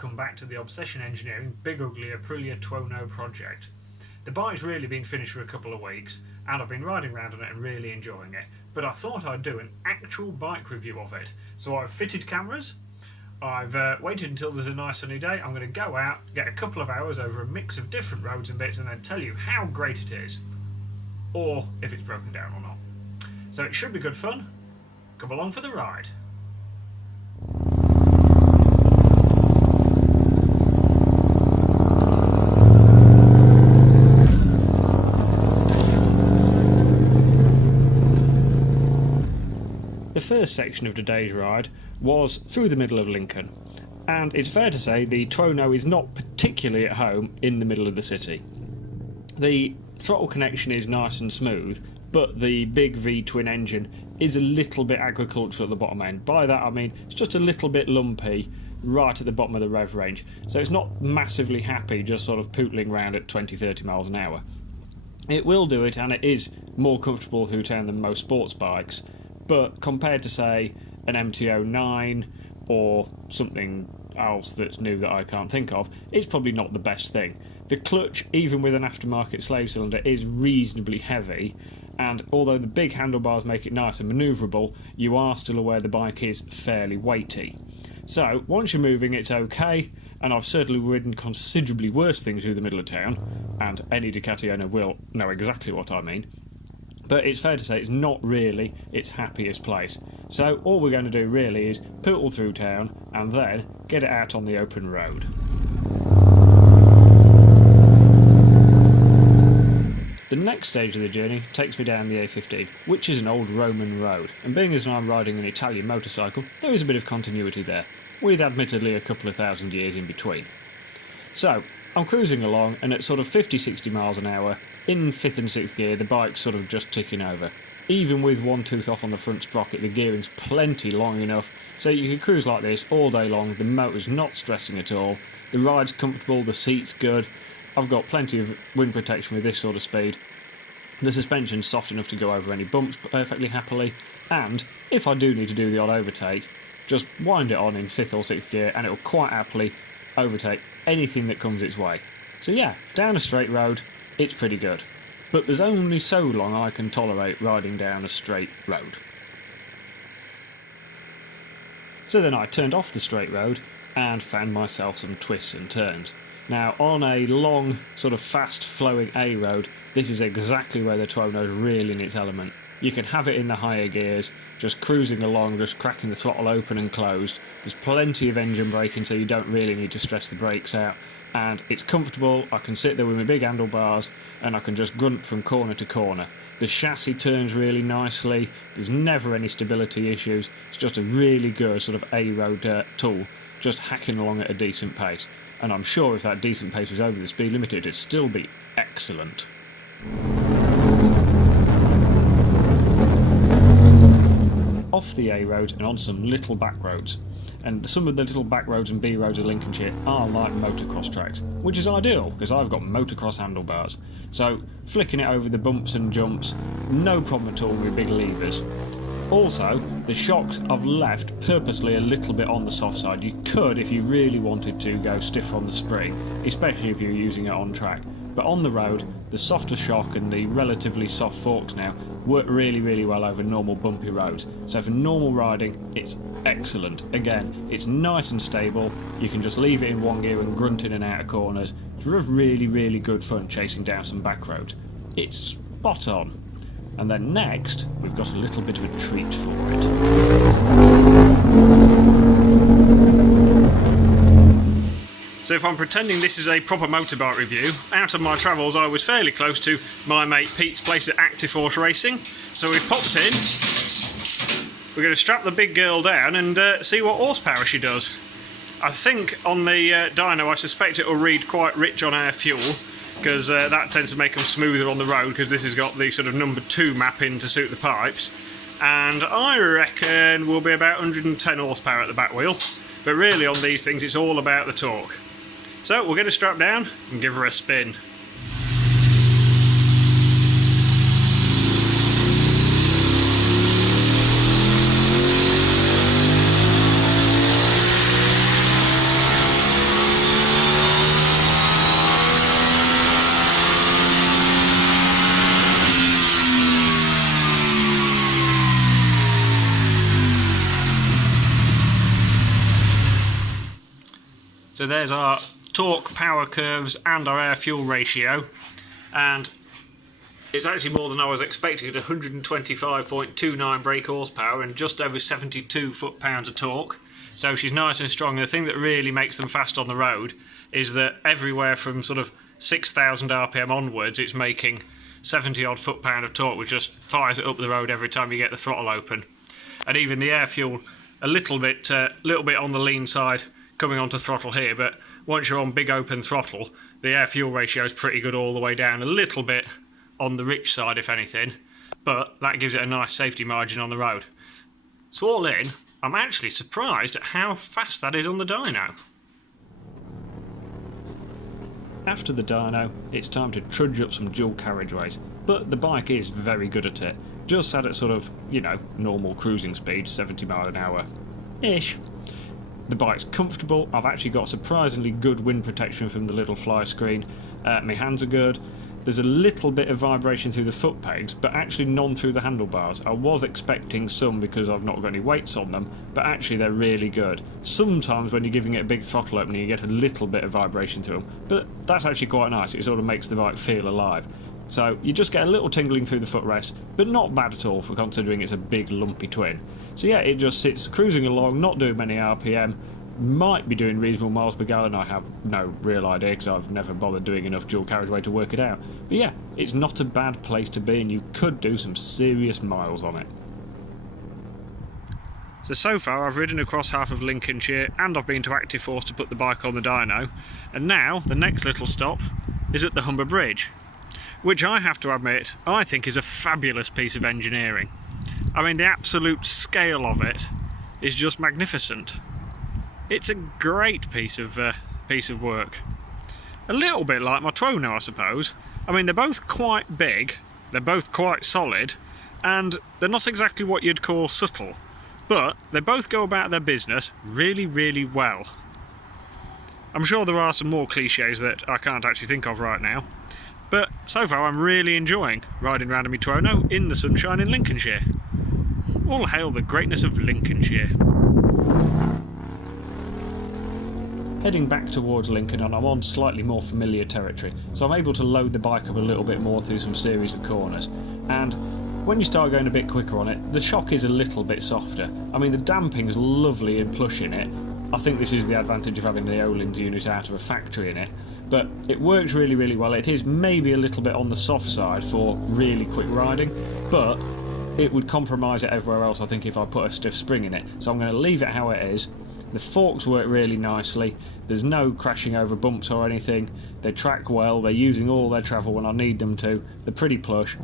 welcome back to the Obsession Engineering Big Ugly Aprilia Tuono project. The bike's really been finished for a couple of weeks and I've been riding around on it and really enjoying it, but I thought I'd do an actual bike review of it. So I've fitted cameras, I've waited until there's a nice sunny day. I'm going to go out, get a couple of hours over a mix of different roads and bits and then tell you how great it is, or if it's broken down or not. So it should be good fun. Come along for the ride. The first section of today's ride was through the middle of Lincoln, and it's fair to say the Tuono is not particularly at home in the middle of the city. The throttle connection is nice and smooth, but the big V twin engine is a little bit agricultural at the bottom end. By that I mean it's just a little bit lumpy right at the bottom of the rev range, so it's not massively happy just sort of pootling around at 20-30 miles an hour. It will do it, and it is more comfortable through town than most sports bikes, but compared to say an MT-09 or something else that's new that I can't think of, it's probably not the best thing. The clutch, even with an aftermarket slave cylinder, is reasonably heavy, and although the big handlebars make it nice and manoeuvrable, you are still aware the bike is fairly weighty. So once you're moving it's okay, and I've certainly ridden considerably worse things through the middle of town, and any Ducati owner will know exactly what I mean. But it's fair to say it's not really its happiest place. So all we're going to do really is poodle through town and then get it out on the open road. The next stage of the journey takes me down the A15, which is an old Roman road, and being as I'm riding an Italian motorcycle, there is a bit of continuity there, with admittedly a couple of thousand years in between. So I'm cruising along, and at sort of 50-60 miles an hour, in 5th and 6th gear, the bike's sort of just ticking over. Even with one tooth off on the front sprocket, the gearing's plenty long enough, so you can cruise like this all day long. The motor's not stressing at all, the ride's comfortable, the seat's good, I've got plenty of wind protection with this sort of speed, the suspension's soft enough to go over any bumps perfectly happily, and if I do need to do the odd overtake, just wind it on in 5th or 6th gear and it'll quite happily overtake anything that comes its way. So yeah, down a straight road, it's pretty good. But there's only so long I can tolerate riding down a straight road. So then I turned off the straight road and found myself some twists and turns. Now on a long, sort of fast flowing A road, this is exactly where the Tuono's really in its element. You can have it in the higher gears, just cruising along, just cracking the throttle open and closed. There's plenty of engine braking, so you don't really need to stress the brakes out. And it's comfortable, I can sit there with my big handlebars and I can just grunt from corner to corner. The chassis turns really nicely, there's never any stability issues, it's just a really good sort of A-road tool, just hacking along at a decent pace. And I'm sure if that decent pace was over the speed limit it'd still be excellent. Off the A road and on some little back roads, and some of the little back roads and B roads of Lincolnshire are like motocross tracks, which is ideal because I've got motocross handlebars, so flicking it over the bumps and jumps, no problem at all with big levers. Also, the shocks I've left purposely a little bit on the soft side. You could, if you really wanted to, go stiff on the spring, especially if you're using it on track. But on the road, the softer shock and the relatively soft forks now work really well over normal bumpy roads. So for normal riding, it's excellent. Again, it's nice and stable, you can just leave it in one gear and grunt in and out of corners. It's really good fun chasing down some back roads. It's spot on. And then next, we've got a little bit of a treat for it. So if I'm pretending this is a proper motorbike review, out of my travels I was fairly close to my mate Pete's place at Actiforce Racing. So we've popped in, we're going to strap the big girl down and see what horsepower she does. I think on the dyno I suspect it will read quite rich on our fuel, because that tends to make them smoother on the road because this has got the sort of number 2 mapping to suit the pipes. And I reckon we'll be about 110 horsepower at the back wheel, but really on these things it's all about the torque. So we'll get her strapped down and give her a spin. So there's our torque, power curves and our air-fuel ratio, and it's actually more than I was expecting at 125.29 brake horsepower and just over 72 foot-pounds of torque. So she's nice and strong. And the thing that really makes them fast on the road is that everywhere from sort of 6,000 RPM onwards, it's making 70 odd foot-pound of torque, which just fires it up the road every time you get the throttle open. And even the air fuel, a little bit on the lean side coming onto throttle here, but once you're on big open throttle, the air fuel ratio is pretty good all the way down, a little bit on the rich side if anything, but that gives it a nice safety margin on the road. So all in, I'm actually surprised at how fast that is on the dyno. After the dyno, it's time to trudge up some dual carriageways, but the bike is very good at it, just sat at sort of, normal cruising speed, 70 mile an hour-ish. The bike's comfortable. I've actually got surprisingly good wind protection from the little fly screen. My hands are good. There's a little bit of vibration through the foot pegs, but actually none through the handlebars. I was expecting some because I've not got any weights on them, but actually they're really good. Sometimes when you're giving it a big throttle opening you get a little bit of vibration through them, but that's actually quite nice. It sort of makes the bike feel alive. So you just get a little tingling through the footrest, but not bad at all for considering it's a big lumpy twin. So yeah, it just sits cruising along, not doing many RPM, might be doing reasonable miles per gallon. I have no real idea because I've never bothered doing enough dual carriageway to work it out. But yeah, it's not a bad place to be and you could do some serious miles on it. So far I've ridden across half of Lincolnshire and I've been to Actiforce to put the bike on the dyno, and now the next little stop is at the Humber Bridge, which I have to admit I think is a fabulous piece of engineering. I mean, the absolute scale of it is just magnificent. It's a great piece of work. A little bit like my Tuono, I suppose. I mean, they're both quite big, they're both quite solid, and they're not exactly what you'd call subtle, but they both go about their business really, really well. I'm sure there are some more cliches that I can't actually think of right now, but so far I'm really enjoying riding around in my Tuono in the sunshine in Lincolnshire. All hail the greatness of Lincolnshire. Heading back towards Lincoln and I'm on slightly more familiar territory, so I'm able to load the bike up a little bit more through some series of corners, and when you start going a bit quicker on it, the shock is a little bit softer. I mean, the damping's lovely and plush in it. I think this is the advantage of having the Öhlins unit out of a factory in it, but it works really, really well. It is maybe a little bit on the soft side for really quick riding, but it would compromise it everywhere else, I think, if I put a stiff spring in it. So I'm going to leave it how it is. The forks work really nicely, there's no crashing over bumps or anything, they track well, they're using all their travel when I need them to, they're pretty plush,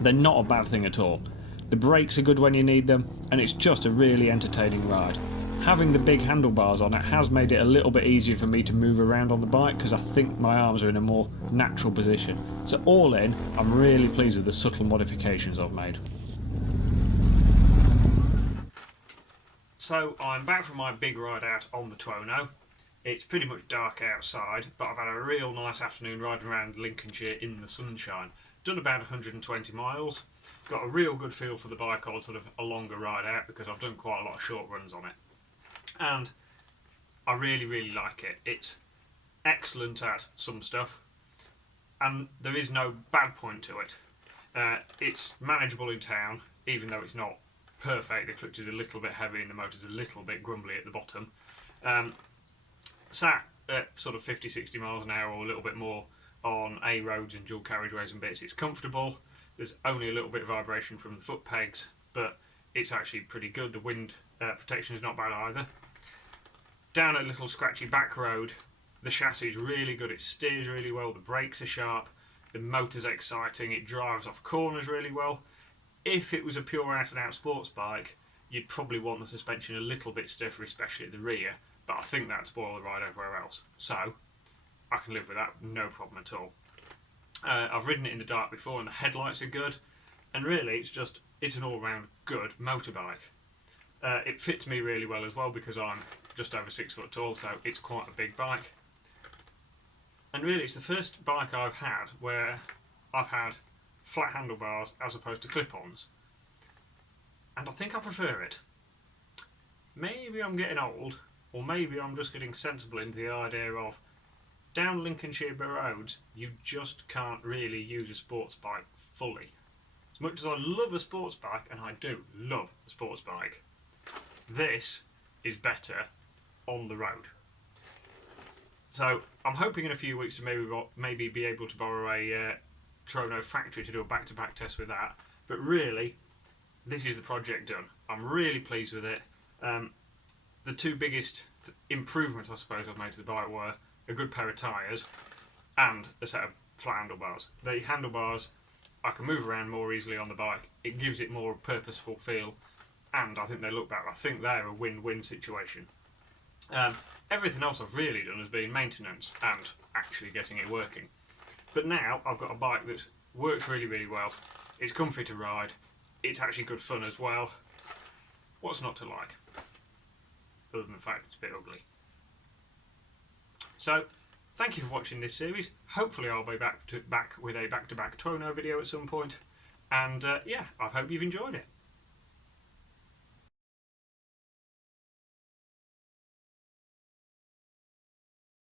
they're not a bad thing at all. The brakes are good when you need them, and it's just a really entertaining ride. Having the big handlebars on it has made it a little bit easier for me to move around on the bike because I think my arms are in a more natural position. So all in, I'm really pleased with the subtle modifications I've made. So I'm back from my big ride out on the Tuono. It's pretty much dark outside, but I've had a real nice afternoon riding around Lincolnshire in the sunshine. Done about 120 miles. Got a real good feel for the bike on sort of a longer ride out because I've done quite a lot of short runs on it. And I really, really like it. It's excellent at some stuff, and there is no bad point to it. It's manageable in town, even though it's not perfect. The clutch is a little bit heavy and the motor's a little bit grumbly at the bottom. Sat at sort of 50-60 miles an hour or a little bit more on A roads and dual carriageways and bits, it's comfortable. There's only a little bit of vibration from the foot pegs, but it's actually pretty good. The wind protection is not bad either. Down a little scratchy back road, the chassis is really good, it steers really well, the brakes are sharp, the motor's exciting, it drives off corners really well. If it was a pure out and out sports bike, you'd probably want the suspension a little bit stiffer, especially at the rear, but I think that'd spoil the ride everywhere else. So, I can live with that, no problem at all. I've ridden it in the dark before and the headlights are good, and really it's an all-round good motorbike. It fits me really well as well because I'm just over 6 foot tall, so it's quite a big bike. And really it's the first bike I've had where I've had flat handlebars as opposed to clip-ons, and I think I prefer it. Maybe I'm getting old, or maybe I'm just getting sensible into the idea of down Lincolnshire roads, you just can't really use a sports bike fully. As much as I love a sports bike, and I do love a sports bike, this is better on the road. So I'm hoping in a few weeks to maybe be able to borrow a Tuono factory to do a back-to-back test with that. But really, this is the project done. I'm really pleased with it. The two biggest improvements I suppose I've made to the bike were a good pair of tyres and a set of flat handlebars. The handlebars, I can move around more easily on the bike. It gives it more purposeful feel, and I think they look better. I think they're a win-win situation. Everything else I've really done has been maintenance and actually getting it working. But now I've got a bike that works really, really well. It's comfy to ride. It's actually good fun as well. What's not to like? Other than the fact it's a bit ugly. So, thank you for watching this series. Hopefully I'll be back with a back-to-back Tuono video at some point. And yeah, I hope you've enjoyed it.